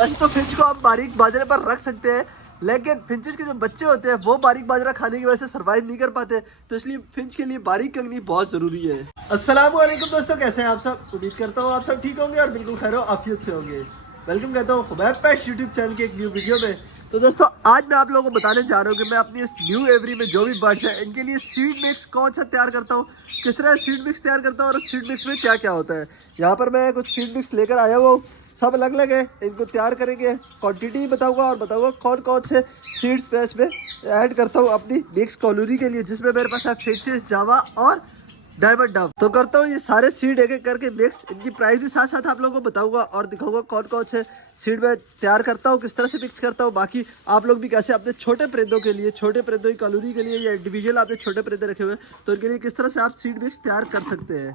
वैसे तो फिंच को हम बारीक बाजरे पर रख सकते हैं, लेकिन फिंचेस के जो बच्चे होते हैं वो बारीक बाजरा खाने की वजह से सर्वाइव नहीं कर पाते, तो इसलिए फिंच के लिए बारीक कंगनी बहुत जरूरी है। अस्सलाम वालेकुम दोस्तों, कैसे हैं आप सब? उम्मीद करता हूँ आप सब ठीक होंगे और बिल्कुल खैर आफियत से होंगे। वेलकम कहता हूँ खुबैब पेट्स यूट्यूब चैनल के एक न्यू वीडियो में। तो दोस्तों आज मैं आप लोगों को बताने जा रहा हूँ कि मैं अपनी इस न्यू एवरी में जो भी बर्ड्स है इनके लिए सीड मिक्स कौन सा तैयार करता हूँ, किस तरह सीड मिक्स तैयार करता हूँ और सीड मिक्स में क्या क्या होता है। यहाँ पर मैं कुछ सीड मिक्स लेकर आया हुआ हूँ, सब अलग अलग है, इनको तैयार करेंगे, क्वांटिटी बताऊंगा और बताऊंगा कौन कौन से सीड्स पैच में ऐड करता हूँ अपनी मिक्स कॉलोनी के लिए, जिसमें मेरे पास है फिंचेस, जावा और डायमंड डव। तो करता हूँ ये सारे सीड एक एक करके मिक्स, इनकी प्राइस भी साथ साथ आप लोगों को बताऊंगा और दिखाऊंगा कौन कौन से सीड में तैयार करता हूँ, किस तरह से मिक्स करता हूँ। बाकी आप लोग भी कैसे अपने छोटे परिंदों के लिए, छोटे परिंदों की कॉलोनी के लिए या इंडिविजुअल आपने छोटे परिंदे रखे हुए हैं तो उनके लिए किस तरह से आप सीड मिक्स तैयार कर सकते हैं।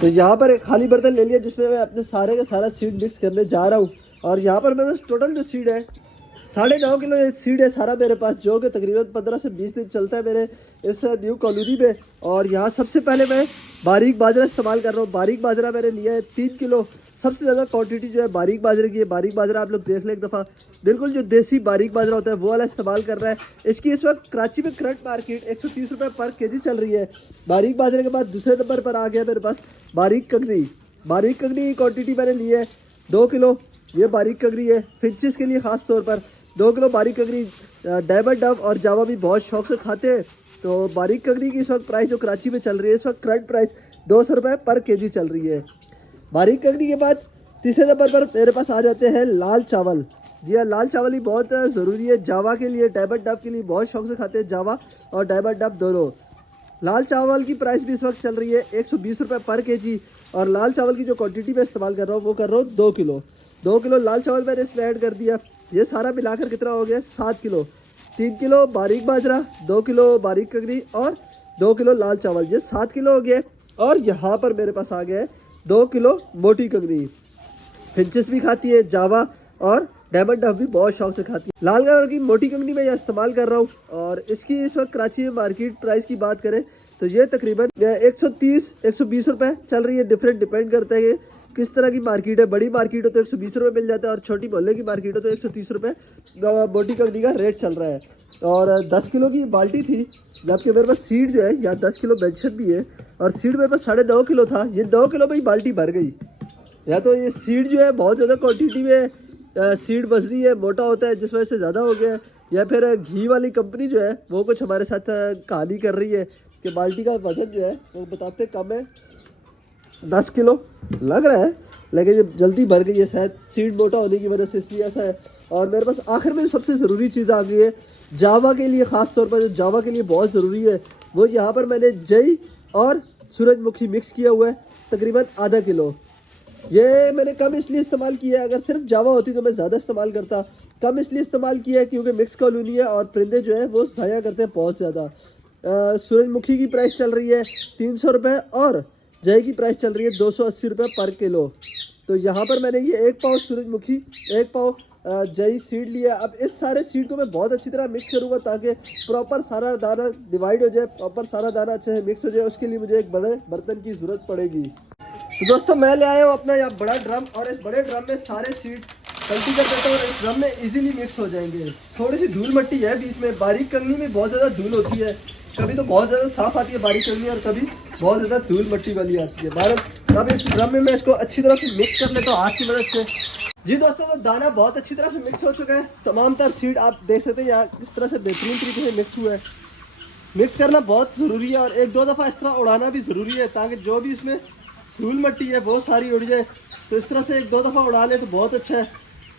तो यहाँ पर एक खाली बर्तन ले लिया जिसमें मैं अपने सारे का सारा सीड मिक्स करने जा रहा हूँ। और यहाँ पर मेरे टोटल जो सीड है 9.5 किलो सीड है सारा मेरे पास, जो कि तकरीबन 15 से 20 दिन चलता है मेरे इस न्यू कॉलोनी में। और यहाँ सबसे पहले मैं बारीक बाजरा इस्तेमाल कर रहा हूँ। बारीक बाजरा मैंने लिया है 3 किलो। सबसे ज़्यादा क्वांटिटी जो है बारीक बाजरे की है। बारीक बाजरा आप लोग देख लें एक दफ़ा, बिल्कुल जो देसी बारीक बाजरा होता है वो वाला इस्तेमाल कर रहा है। इसकी इस वक्त कराची में करंट मार्केट 130 रुपये पर केजी चल रही है। बारीक बाजरे के बाद दूसरे नंबर पर आ गया मेरे पास बारीक कंगनी। बारीक कंगनी की क्वांटिटी मैंने ली है 2 किलो। ये बारीक कंगनी है फिंचेस के लिए ख़ास तौर पर 2 किलो बारीक कंगनी। डायमंड डव और जावा भी बहुत शौक से खाते हैं, तो बारीक कंगनी की इस वक्त प्राइस जो कराची में चल रही है, इस वक्त करंट प्राइस 200 रुपये पर केजी चल रही है। बारीक कंगनी के बाद तीसरे नंबर पर मेरे पास आ जाते हैं लाल चावल। जी हाँ, लाल चावल ही बहुत ज़रूरी है जावा के लिए, डायमंड डव के लिए बहुत शौक से खाते हैं जावा और डायमंड डव दोनों। लाल चावल की प्राइस भी इस वक्त चल रही है 120 रुपये पर केजी। और लाल चावल की जो क्वांटिटी मैं इस्तेमाल कर रहा हूँ वो कर रहा हूँ 2 किलो। 2 किलो लाल चावल मैंने इसमें ऐड कर दिया। ये सारा मिलाकर कितना हो गया 7 किलो। 3 किलो बारीक बाजरा, 2 किलो बारीक कंगनी और 2 किलो लाल चावल, ये 7 किलो हो गया। और यहाँ पर मेरे पास आ गया है 2 किलो मोटी कंगनी। फिंचेस भी खाती है जावा और डायमंड डव भी बहुत शौक से खाती है। लाल कलर की मोटी कंगनी मैं यह इस्तेमाल कर रहा हूँ। और इसकी इस वक्त कराची में मार्केट प्राइस की बात करें तो ये तकरीबन 130-120 रुपये चल रही है। डिपेंड करता है कि किस तरह की मार्केट है। बड़ी मार्केट हो तो 120 रुपये मिल जाता है और छोटी मोहल्ले की मार्केट हो तो 130 रुपये मोटी कंगनी का रेट चल रहा है। और 10 किलो की बाल्टी थी, जबकि मेरे पास सीड जो है या 10 किलो मेंशन भी है और सीड मेरे पास 9.5 किलो था। ये 9 किलो में ही बाल्टी भर गई। या तो ये सीड जो है बहुत ज़्यादा क्वांटिटी में सीड वजनी है, मोटा होता है जिस वजह से ज़्यादा हो गया है, या फिर घी वाली कंपनी जो है वो कुछ हमारे साथ कहानी कर रही है कि बाल्टी का वजन जो है वो बताते कम है, 10 किलो लग रहा है, लेकिन ये जल्दी भर गई है शायद सीड मोटा होने की वजह से, इसलिए ऐसा है। और मेरे पास आखिर में सबसे ज़रूरी चीज़ आ गई है जावा के लिए, ख़ास तौर पर जो जावा के लिए बहुत ज़रूरी है वो यहाँ पर मैंने जई और सूरजमुखी मिक्स किया हुआ है तकरीबन आधा किलो। ये मैंने कम इसलिए इस्तेमाल किया है, अगर सिर्फ जावा होती तो मैं ज़्यादा इस्तेमाल करता। कम इसलिए इस्तेमाल किया है क्योंकि मिक्स कॉलोनी है और परिंदे जो है वो ज़ाया करते हैं बहुत ज़्यादा। सूरजमुखी की प्राइस चल रही है 300 रुपये और जय की प्राइस चल रही है 280 रुपये पर किलो। तो यहाँ पर मैंने ये 1 पाव सूरजमुखी, 1 पाव जई सीड लिया। अब इस सारे सीड को मैं बहुत अच्छी तरह मिक्स करूँगा ताकि प्रॉपर सारा दाना डिवाइड हो जाए, प्रॉपर सारा दाना अच्छे से मिक्स हो जाए। उसके लिए मुझे एक बड़े बर्तन की ज़रूरत पड़ेगी। तो दोस्तों मैं ले आया हूँ अपना यहाँ बड़ा ड्रम और इस बड़े ड्रम में सारे सीड पलटी कर देता हूँ और इस ड्रम में इजीली मिक्स हो जाएंगे। थोड़ी सी धूल मट्टी है बीच में, बारीक कंगनी में बहुत ज़्यादा धूल होती है, कभी तो बहुत ज़्यादा साफ आती है बारीक कंगनी और कभी बहुत ज़्यादा धूल मट्टी वाली आती है। भारत अब इस ड्रम में मैं इसको अच्छी तरह से मिक्स कर लेता हूँ हाथ की मदद से। जी दोस्तों, तो दाना बहुत अच्छी तरह से मिक्स हो चुका है। तमाम तर सीड आप देख सकते हैं यहाँ किस तरह से बेहतरीन तरीके से मिक्स हुआ है। मिक्स करना बहुत ज़रूरी है और 1-2 दफ़ा इस तरह उड़ाना भी ज़रूरी है ताकि जो भी इसमें धूल मट्टी है वो सारी उड़ जाए। तो इस तरह से 1-2 दफ़ा उड़ा लें तो बहुत अच्छा है।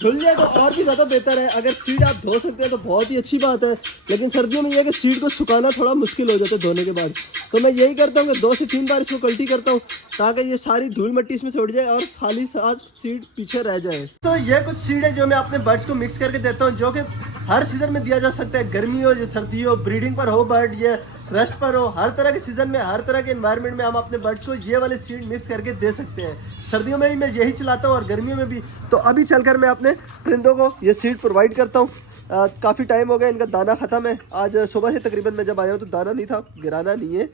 धुल जाए तो और भी ज़्यादा बेहतर है। अगर सीड आप धो सकते हैं तो बहुत ही अच्छी बात है, लेकिन सर्दियों में यह है कि सीड को सुखाना थोड़ा मुश्किल हो जाता है धोने के बाद। तो मैं यही करता हूँ कि 2 से 3 बार इसको कल्टी करता हूँ ताकि ये सारी धूल मट्टी इसमें से उड़ जाए और खाली साथ सीड पीछे रह जाए। तो ये कुछ सीड है जो मैं अपने बर्ड्स को मिक्स करके देता हूँ, जो कि हर सीज़न में दिया जा सकता है। गर्मी हो या सर्दी हो, ब्रीडिंग पर हो बर्ड, ये रेस्ट पर हो, हर तरह के सीजन में, हर तरह के एनवायरनमेंट में हम अपने बर्ड्स को ये वाले सीड मिक्स करके दे सकते हैं। सर्दियों में भी मैं यही चलाता हूँ और गर्मियों में भी। तो अभी चलकर मैं अपने परिंदों को ये सीड प्रोवाइड करता हूँ। काफ़ी टाइम हो गया, इनका दाना ख़त्म है। आज सुबह से तकरीबन मैं जब आया हूँ तो दाना नहीं था, गिराना नहीं है,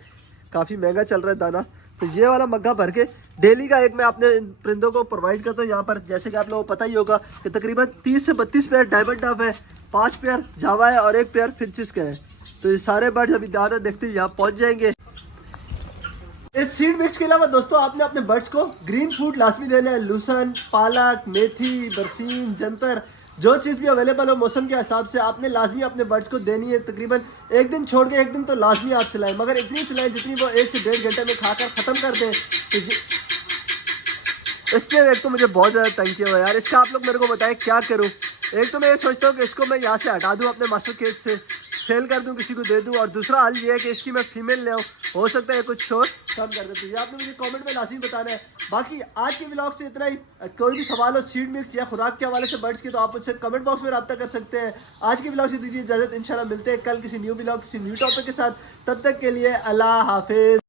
काफ़ी महंगा चल रहा है दाना। तो ये वाला मग्गा भर के डेली का एक मैं अपने परिंदों को प्रोवाइड करता हूँ। यहाँ पर जैसे कि आप लोगों को पता ही होगा कि तकरीबन 30 से 32 पेयर डायमंड डव है, 5 पेयर जावा है और 1 पेयर फिंचिस का है। तो ये सारे बर्ड्स अभी दाना देखते ही यहाँ पहुँच जाएंगे। इस सीड मिक्स के अलावा दोस्तों आपने अपने बर्ड्स को ग्रीन फूड लाजमी देना है। लूसन, पालक, मेथी, बरसीन, जंतर, जो चीज़ भी अवेलेबल हो मौसम के हिसाब से आपने लाजमी अपने बर्ड्स को देनी है। तकरीबन एक दिन छोड़ के एक दिन तो लाजमी आप चलाएं, मगर इतनी चलाएं जितनी वो 1 से 1.5 घंटे में खाकर ख़त्म कर दें। तो इसलिए एक तो मुझे बहुत ज़्यादा तंग किया हुआ यार, इसका आप लोग मेरे को बताएं क्या करूँ। एक तो मैं ये सोचता हूँ कि इसको मैं यहाँ से हटा दूँ, अपने मास्टर केज से सेल कर दूँ, किसी को दे दूँ, और दूसरा हल ये है कि इसकी मैं फीमेल ले आऊँ, हो सकता है कुछ शोर कम कर देते। ये आपने मुझे कमेंट में लाजमी बताना है। बाकी आज के व्लॉग से इतना ही। कोई भी सवाल हो सीड मिक्स या खुराक के हवाले से बर्ड्स की तो आप मुझसे कमेंट बॉक्स में रब्ता कर सकते हैं। आज के व्लॉग से दीजिए इजाज़त, इंशाल्लाह मिलते हैं कल किसी न्यू व्लॉग किसी न्यू टॉपिक के साथ। तब तक के लिए अल्लाह हाफिज़।